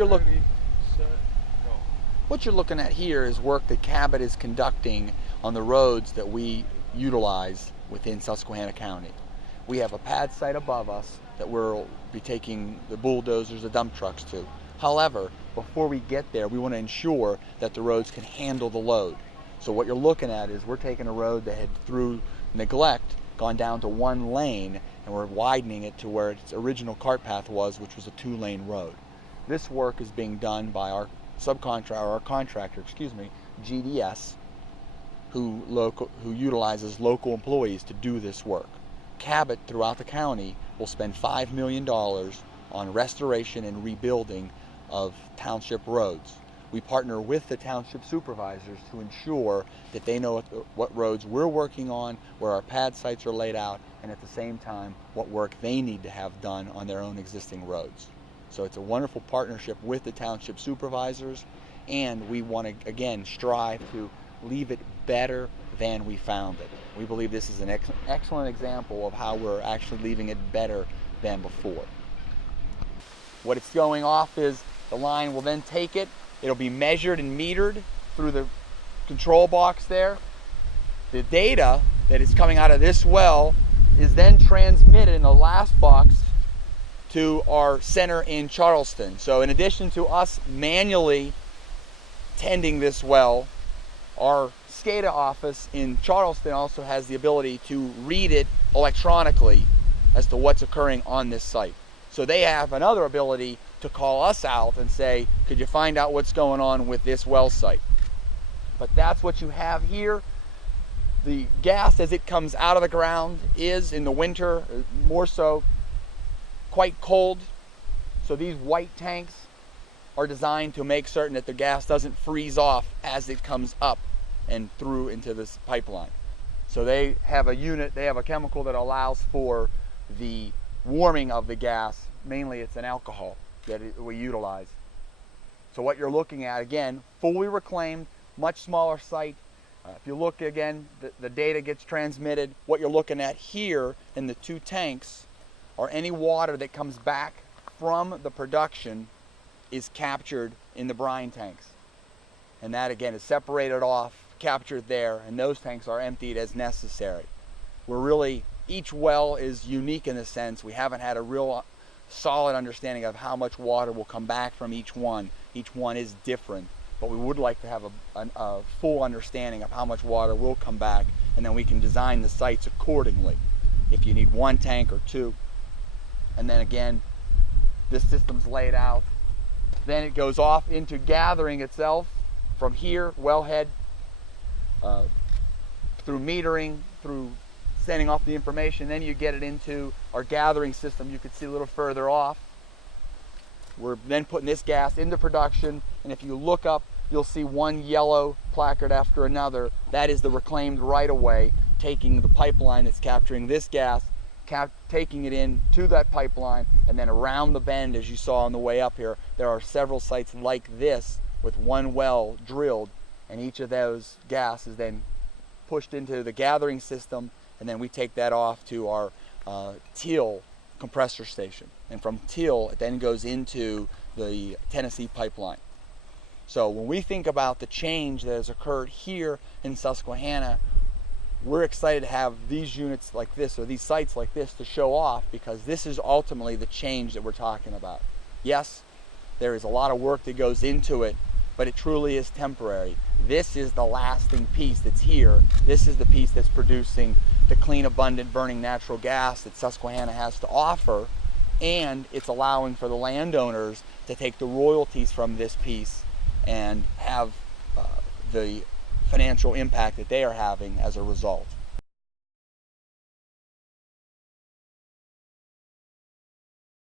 you're looking at here is work that Cabot is conducting on the roads that we utilize within Susquehanna County. We have a pad site above us that we'll be taking the bulldozers, the dump trucks to. However, before we get there, we want to ensure that the roads can handle the load. So what you're looking at is we're taking a road that had, through neglect, gone down to one lane, and we're widening it to where its original cart path was, which was a 2-lane road. This work is being done by our contractor, GDS, who utilizes local employees to do this work. Cabot, throughout the county, will spend $5 million on restoration and rebuilding of township roads. We partner with the township supervisors to ensure that they know what roads we're working on, where our pad sites are laid out, and at the same time, what work they need to have done on their own existing roads. So it's a wonderful partnership with the township supervisors, and we want to, again, strive to leave it better than we found it. We believe this is an excellent example of how we're actually leaving it better than before. What it's going off is the line will then take it. It'll be measured and metered through the control box there. The data that is coming out of this well is then transmitted in the last box to our center in Charleston. So in addition to us manually tending this well, our SCADA office in Charleston also has the ability to read it electronically as to what's occurring on this site. So they have another ability to call us out and say, could you find out what's going on with this well site? But that's what you have here. The gas as it comes out of the ground is, in the winter, more so, quite cold. So these white tanks are designed to make certain that the gas doesn't freeze off as it comes up and through into this pipeline. So they have a unit, they have a chemical that allows for the warming of the gas. Mainly it's an alcohol that we utilize. So what you're looking at, again, fully reclaimed, much smaller site. If you look again, the data gets transmitted. What you're looking at here in the 2 tanks are any water that comes back from the production is captured in the brine tanks. And that again is separated off, captured there, and those tanks are emptied as necessary. Each well is unique in the sense we haven't had a real solid understanding of how much water will come back from each one. Each one is different, but we would like to have a full understanding of how much water will come back, and then we can design the sites accordingly. If you need 1 tank or 2, and then again, this system's laid out. Then it goes off into gathering itself from here, wellhead, through metering, through sending off the information. Then you get it into our gathering system. You can see a little further off. We're then putting this gas into production, and if you look up, you'll see one yellow placard after another. That is the reclaimed right-of-way, taking the pipeline that's capturing this gas, taking it in to that pipeline, and then around the bend, as you saw on the way up here, there are several sites like this with one well drilled, and each of those gas is then pushed into the gathering system, and then we take that off to our Teal compressor station. And from Teal, it then goes into the Tennessee pipeline. So when we think about the change that has occurred here in Susquehanna, we're excited to have these units like this, or these sites like this, to show off, because this is ultimately the change that we're talking about. Yes, there is a lot of work that goes into it, but it truly is temporary. This is the lasting piece that's here. This is the piece that's producing the clean, abundant, burning natural gas that Susquehanna has to offer, and it's allowing for the landowners to take the royalties from this piece and have the financial impact that they are having as a result.